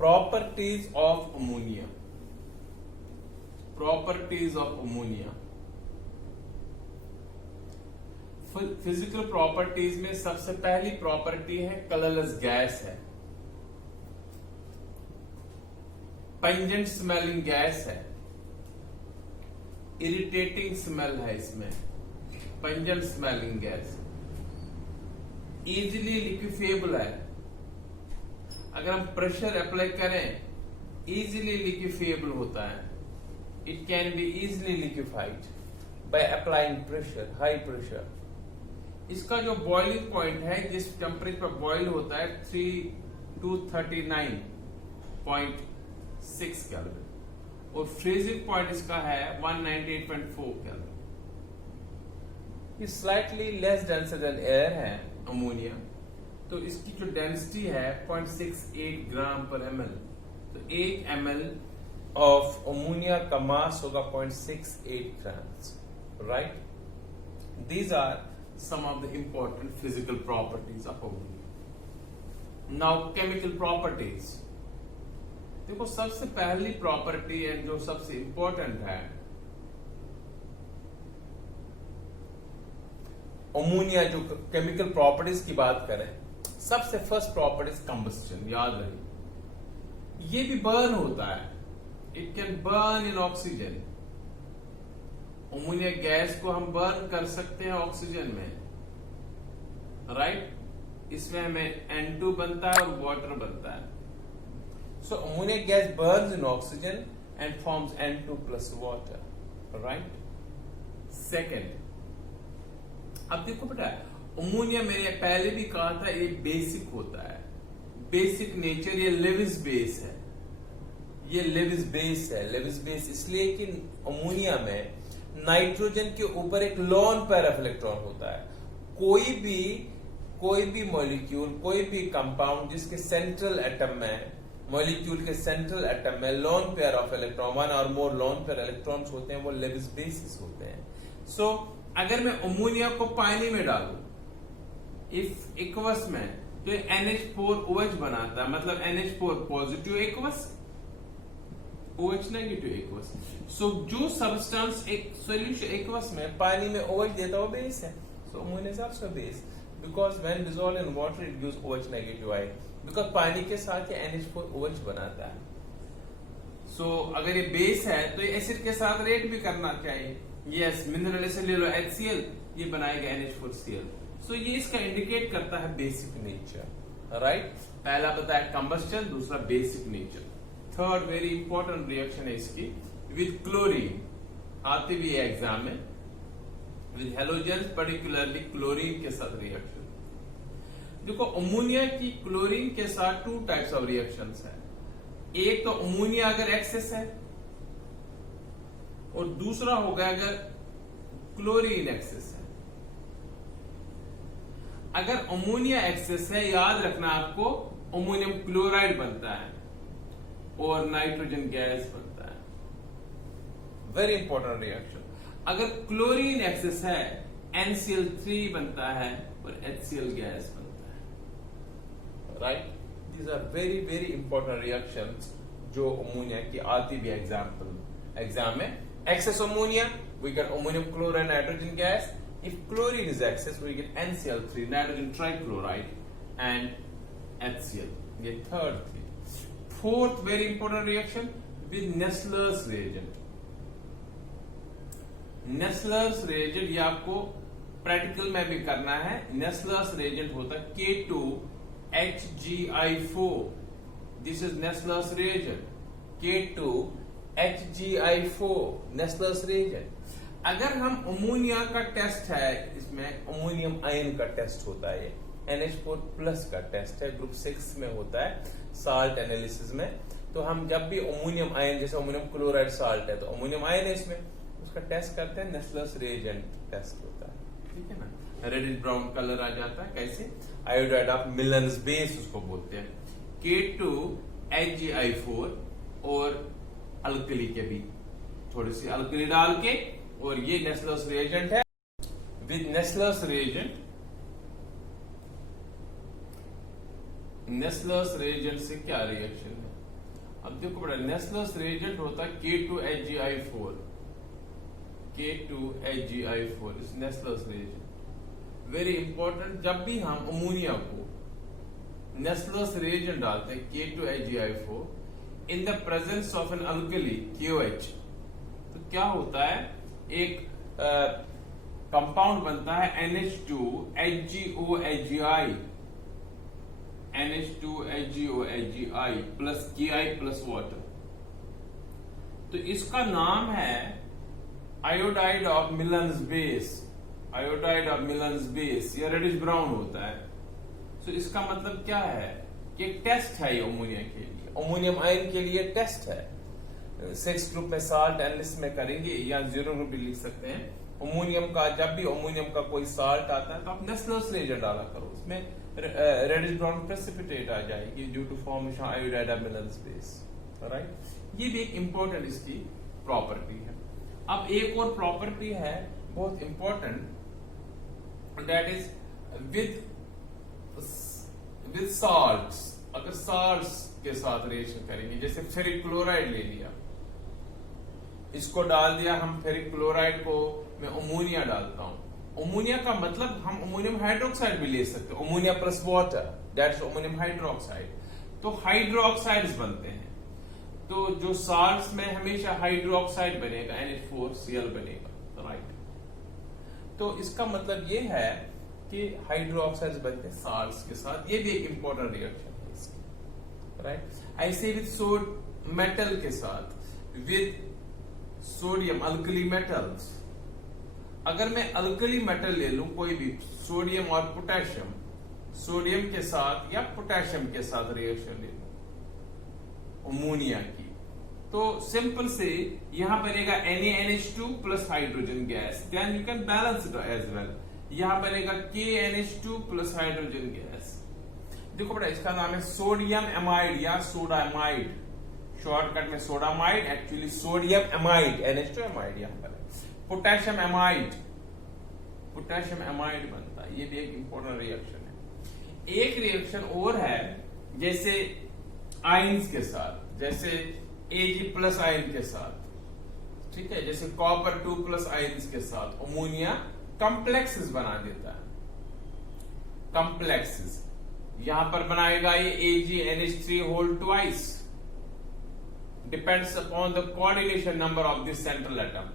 properties of ammonia. Properties of ammonia. Physical properties में सबसे पहली प्रॉपर्टी है कलरलेस गैस है, पंजेंट स्मेलिंग गैस है, इरिटेटिंग स्मेल है इसमें, पंजेंट स्मेलिंग गैस, इजीली लिक्विफिएबल है, अगर हम प्रेशर अप्लाई करें इजीली लिक्विफिएबल होता है, it can be easily liquefied by applying pressure, high pressure. इसका जो बॉइलिंग पॉइंट है, जिस टेम्परेचर पर बॉइल होता है 339.6 केल्विन और फ्रीजिंग पॉइंट इसका है 198.4 केल्विन। ये slightly less denser then air है अमोनिया, तो इसकी जो डेंसिटी है 0.68 ग्राम पर ml, तो 1 ml ऑफ अमोनिया का मास होगा 0.68 grams, right. These are some of the important physical properties of ammonia. Now chemical properties. देखो सबसे पहली प्रॉपर्टी है जो सबसे इंपॉर्टेंट है, अमोनिया जो केमिकल प्रॉपर्टीज की बात करें, सबसे फर्स्ट प्रॉपर्टी कंबस्टन, याद रही। ये भी बर्न होता है, it can burn in oxygen. Ammonia gas को हम बर्न कर सकते हैं ऑक्सीजन में, राइट। इसमें हमें N2 बनता है और वाटर बनता है। So ammonia gas burns in oxygen and forms N2 plus water, right. Second, अब देखो बेटा, अमोनिया मैंने पहले भी कहा था ये बेसिक होता है, बेसिक नेचर, ये लेविस बेस है, ये लेविस बेस है। लेविस बेस इसलिए कि अमोनिया में नाइट्रोजन के ऊपर एक लोन पेयर ऑफ इलेक्ट्रॉन होता है। कोई भी मॉलिक्यूल, कोई भी कंपाउंड जिसके सेंट्रल एटम में, मॉलिक्यूल के सेंट्रल एटम में lone pair of electron, one और मोर लोन पेयर इलेक्ट्रॉन्स होते हैं, वो लेविस बेसिस होते हैं। सो अगर मैं अमोनिया को पानी में डालूं, इफ एक्वस में, तो NH4OH बनाता है, मतलब NH4 positive aqueous, OH negative aqueous. So जो सब्सटेंस एक सॉल्यूशन एक्वस में पानी में OH देता है वो बेस है। So ammonia is also base because when dissolve in water it gives OH negative ion, because पानी के साथ ये NH4OH बनाता है। सो अगर ये बेस है तो ये एसिड के साथ रिएक्ट भी करना चाहिए। यस, मिनरल एसिड ले लो HCl, ये बनाएगा NH4Cl। सो ये इसका इंडिकेट करता है बेसिक नेचर, राइट। पहला बताया कंबस्टन, दूसरा basic nature. Third very important reaction है इसकी विद क्लोरीन, आती भी है एग्जाम में, विद हेलोजन, पर्टिकुलरली क्लोरीन के साथ रिएक्शन। देखो अमोनिया की क्लोरीन के साथ 2 टाइप्स ऑफ रिएक्शंस है। एक तो अमोनिया अगर एक्सेस है और दूसरा होगा अगर क्लोरीन एक्सेस है। अगर अमोनिया एक्सेस है, याद रखना आपको, अमोनियम क्लोराइड बनता है और नाइट्रोजन गैस बनता है, वेरी इंपॉर्टेंट रिएक्शन। अगर क्लोरीन एक्सेस है, NCl3 बनता है और HCl गैस बनता है, right. These are very very important reactions जो अमोनिया की आती भी एग्जाम में। Excess ammonia, we get ammonium chloride nitrogen gas. If chlorine is excess, we get NCl3, nitrogen trichloride, and HCl. ये third thing. Fourth very important reaction with Nessler's reagent. Nessler's reagent ये आपको practical में भी करना है। Nessler's reagent होता है K2HgI4. This is Nessler's reagent. K2HgI4, Nessler's reagent. अगर हम अमोनिया का टेस्ट है, इसमें अमोनियम आयन का टेस्ट होता है, NH4 प्लस का टेस्ट है, ग्रुप 6 में होता है साल्ट एनालिसिस में। तो हम जब भी अमोनियम आयन, जैसे अमोनियम क्लोराइड साल्ट है तो अमोनियम आयन है इसमें, उसका टेस्ट करते हैं, नेस्लर्स रिएजेंट टेस्ट होता है, ठीक है ना। रेडिश ब्राउन कलर आ जाता है, कैसे, आयोडाइड ऑफ मिलन्स बेस उसको बोलते हैं। K2HgI4 और अल्कली के भी थोड़ी सी अल्कली डाल के, और ये नेस्लर्स रिएजेंट है। With Nessler's reagent, Nessler's reagent से क्या रिएक्शन है, अब देखो बेटा, नेस्लर्स रिएजेंट होता है K2HgI4, K2HgI4 इस नेस्लर्स रिएजेंट। वेरी इंपॉर्टेंट, जब भी हम अमोनिया को नेस्लर्स रिएजेंट डालते हैं K2HgI4 in the presence of an alkali KOH, तो क्या होता है, एक कंपाउंड बनता है NH2HgOHgI, NH2HgOHgI plus Ki plus water. तो इसका नाम है iodide of Millon's base, iodide of Millon's base, या रेडिश ब्राउन होता है। तो इसका मतलब क्या है कि एक टेस्ट है ये अमोनिया के लिए, अमोनियम आयन के लिए टेस्ट है। 6 ग्रुप में साल्ट एनालिसिस में करेंगे, या 0 ग्रुप भी लिख सकते हैं। अमोनियम का, जब भी अमोनियम का कोई साल्ट आता है तो आप नेस्लर्स रिएजेंट डाला करो, उसमें रेडिश ब्राउन प्रेसिपिटेट आ जाएगी due to formation iodide of Millon's base, right. ये भी एक इंपॉर्टेंट इसकी प्रॉपर्टी है। अब एक और प्रॉपर्टी है बहुत important, that is with salts. अगर साल्ट्स के साथ रिएक्शन करेंगे, जैसे फेरिक क्लोराइड ले लिया, इसको डाल दिया हम, फेरिक क्लोराइड को मैं अमोनिया डालता हूं। अमोनिया का मतलब हम अमोनियम हाइड्रोक्साइड भी ले सकते हैं, ammonia plus water, that is ammonium hydroxide. तो हाइड्रोक्साइड्स बनते हैं, तो जो साल्ट्स में हमेशा हाइड्रोक्साइड बनेगा, NH4Cl बनेगा, राइट। तो इसका मतलब ये है कि हाइड्रोक्साइड्स बनते हैं साल्ट्स के साथ, ये भी एक इंपॉर्टेंट रिएक्शन है इसकी, राइट। ऐसे विद मेटल के साथ, विद सोडियम अल्कली मेटल्स, अगर मैं अल्कली मेटल ले लूं कोई भी, सोडियम और पोटेशियम, सोडियम के साथ या पोटेशियम के साथ रिएक्शन ले लूं अमोनिया की, तो सिंपल से यहां बनेगा NaNH2 plus hydrogen gas, then you can balance it as well. यहां बनेगा KNH2 प्लस हाइड्रोजन गैस। देखो बेटा, इसका नाम है सोडियम एमाइड या सोडामाइड, शॉर्टकट में sodamide, actually sodium amide, NH2 amide यहां पर। पोटेशियम एमाइड, पोटेशियम एमाइड बनता है, ये भी एक इंपॉर्टेंट रिएक्शन है। एक रिएक्शन और है, जैसे आयंस के साथ, जैसे Ag प्लस आयन के साथ, ठीक है, जैसे कॉपर 2 प्लस आयंस के साथ अमोनिया कॉम्प्लेक्सेस बना देता है, कॉम्प्लेक्सेस। यहां पर बनाएगा ये AgNH3 whole twice, depends upon the coordination number of this central atom.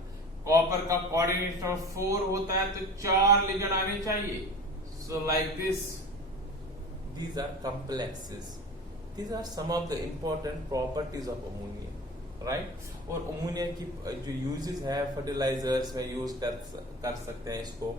Copper का कोऑर्डिनेशन 4 होता है, तो 4 लिगेंड आने चाहिए। So like this, these are complexes. These are some of the important properties of ammonia, right? और ammonia की जो uses है, फर्टिलाइजर्स में यूज कर सकते हैं इसको।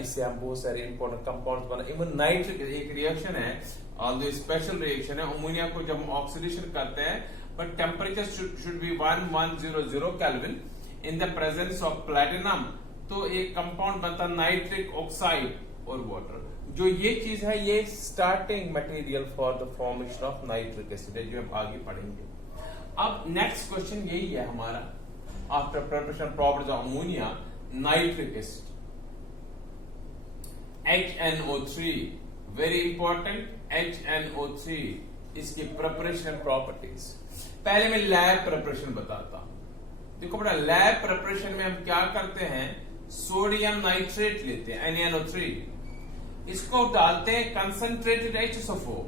इससे हम बहुत सारे इंपॉर्टेंट कंपाउंड्स बना, इवन नाइट्रिक एक रिएक्शन है, ऑल्दो स्पेशल रिएक्शन है, अमोनिया को जब हम ऑक्सीडेशन करते हैं, but temperature should be 1100 kelvin in the presence of platinum, तो एक कंपाउंड बनता है नाइट्रिक ऑक्साइड और वाटर। जो ये चीज है, ये starting material for the formation of nitric acid, जो हम आगे पढ़ेंगे। अब नेक्स्ट क्वेश्चन यही है हमारा, after preparation properties of ammonia, nitric acid HNO3, very important, HNO3, इसकी प्रिपरेशन प्रॉपर्टीज। पहले मैं लैब प्रिपरेशन बताता हूं। देखो बेटा, लैब प्रिपरेशन में हम क्या करते हैं, सोडियम नाइट्रेट लेते हैं NaNO3, इसको डालते हैं कंसंट्रेटेड HSO4।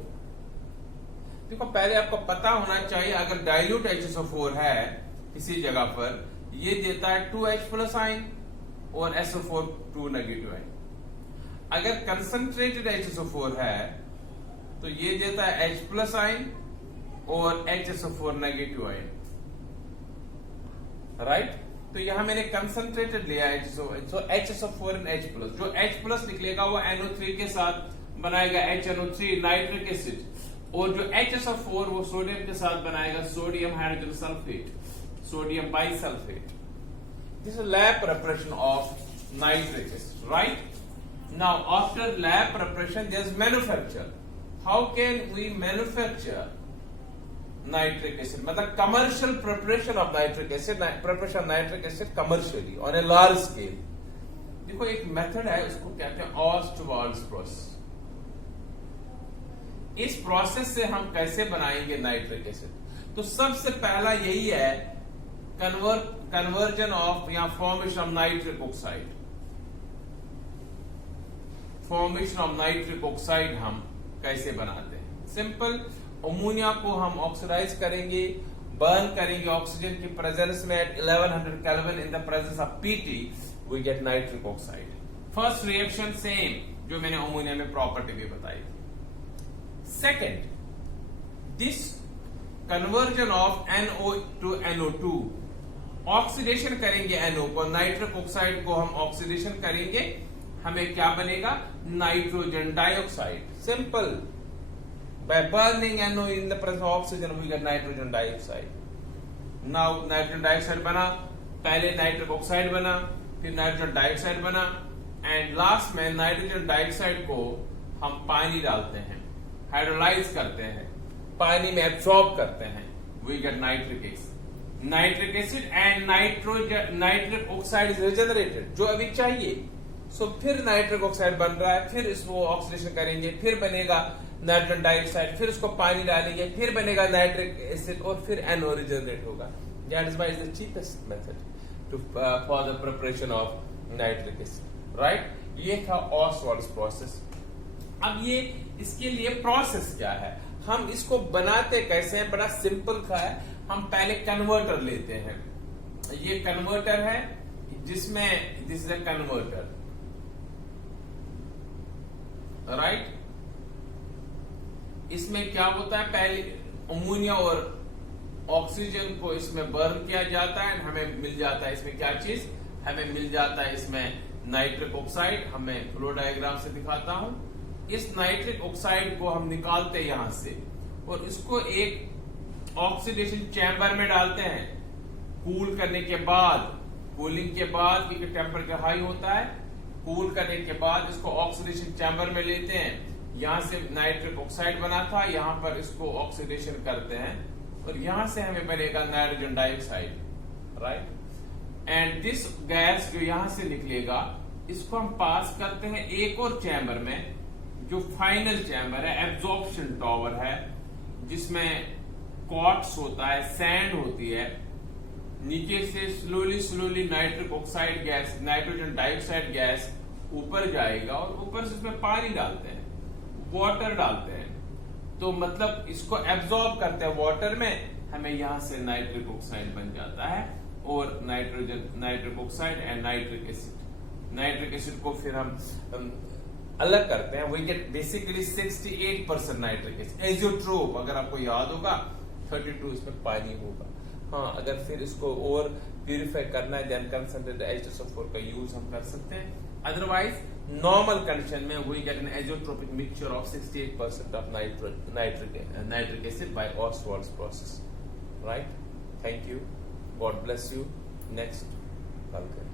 देखो पहले आपको पता होना चाहिए, अगर डाइल्यूट HSO4 है किसी जगह पर, ये देता है 2H प्लस आयन और SO4 2 नेगेटिव आयन। अगर कंसंट्रेटेड HSO4 है तो ये देता है H प्लस आयन और HSO4 नेगेटिव आयन, राइट। तो यहां मैंने कंसंट्रेटेड लिया HSO4 एंड H प्लस, जो H प्लस निकलेगा वो NO3 के साथ बनाएगा HNO3 नाइट्रिक एसिड, और जो HSO4 वो सोडियम के साथ बनाएगा sodium hydrogen sulphate, sodium bisulphate. This is lab preparation of nitric acid, right. Now after lab preparation there is manufacture. How can we manufacture nitric acid, मतलब commercial preparation of nitric acid, preparation nitric acid commercially on a large scale. देखो एक method है, उसको कहते हैं ऑस्टवाल्ड्स process. इस process से हम कैसे बनाएंगे नाइट्रिक एसिड, तो सबसे पहला यही है कन्वर्जन ऑफ या formation of nitric oxide. Formation of nitric oxide हम कैसे बनाते हैं? सिंपल, अमोनिया को हम ऑक्सीडाइज करेंगे, बर्न करेंगे ऑक्सीजन की प्रेजेंस में at 1100 kelvin in the presence of PT, we get nitric oxide. First reaction same जो मैंने अमोनिया में प्रॉपर्टी भी बताई। Second, this conversion of NO to NO2, oxidation करेंगे NO को, नाइट्रिक ऑक्साइड को हम ऑक्सीडेशन करेंगे, हमें क्या बनेगा? Nitrogen dioxide. Simple, by burning NO in the presence of oxygen we get nitrogen dioxide. Now nitrogen dioxide बना, पहले नाइट्रिक ऑक्साइड बना, फिर नाइट्रोजन डाइऑक्साइड बना, एंड लास्ट में नाइट्रोजन डाइऑक्साइड को हम पानी डालते हैं, हाइड्रोलाइज करते हैं, पानी में एब्सॉर्ब करते हैं, we get nitric acid. Nitric acid and nitric oxide is regenerated, जो अभी चाहिए। सो फिर नाइट्रिक ऑक्साइड बन रहा है, फिर इसको ऑक्सीडेशन करेंगे, फिर बनेगा नाइट्रोजन डाइऑक्साइड, फिर उसको पानी डालेंगे, फिर बनेगा नाइट्रिक एसिड, और फिर NO रिजेनरेट होगा। That is why is the cheapest method to for the preparation of nitric acid, right? ये था ऑसवाल्ड्स प्रोसेस। अब ये इसके लिए प्रोसेस क्या है, हम इसको बनाते कैसे हैं? बड़ा सिंपल का है। हम पहले कन्वर्टर लेते हैं, ये कन्वर्टर है जिसमें this is a converter, right? इसमें क्या होता है, पहले अमोनिया और ऑक्सीजन को इसमें बर्न किया जाता है, हमें मिल जाता है इसमें क्या चीज, हमें मिल जाता है इसमें नाइट्रिक ऑक्साइड। हमें फ्लो डायग्राम से दिखाता हूं। इस नाइट्रिक ऑक्साइड को हम निकालते हैं यहां से, और इसको एक ऑक्सीडेशन चैम्बर में डालते हैं। कूल करने के बाद, कूलिंग के बाद, क्योंकि टेम्परेचर हाई होता है, कूल करने के बाद इसको ऑक्सीडेशन चैम्बर में लेते हैं। यहां से नाइट्रिक ऑक्साइड बना था, यहां पर इसको ऑक्सीडेशन करते हैं, और यहां से हमें बनेगा nitrogen dioxide, right? And this gas जो यहां से निकलेगा, इसको हम पास करते हैं एक और चैम्बर में, जो फाइनल चैम्बर है, एब्जॉर्प्शन टॉवर है, जिसमें क्वार्ट्स होता है, सैंड होती है। नीचे से slowly nitric oxide gas, nitrogen dioxide gas ऊपर जाएगा, और ऊपर से इसमें पानी डालते हैं, वाटर डालते हैं, तो मतलब इसको एब्जॉर्ब करते हैं वाटर में, हमें यहां से नाइट्रिक ऑक्साइड बन जाता है, और nitric oxide and nitric acid. Nitric acid को फिर हम अलग करते हैं, we get basically 68% nitric acid. Azeotrope, अगर आपको याद होगा, 32 इसमें पानी होगा। हाँ, अगर फिर इसको और प्यूरिफाई करना है, देन कंसंट्रेटेड H2SO4 का यूज हम कर सकते हैं। अदरवाइज नॉर्मल कंडीशन में we get an azeotropic mixture of 68% of nitric acid by Ostwald's process, right? Thank you, God bless you. Next कल करें।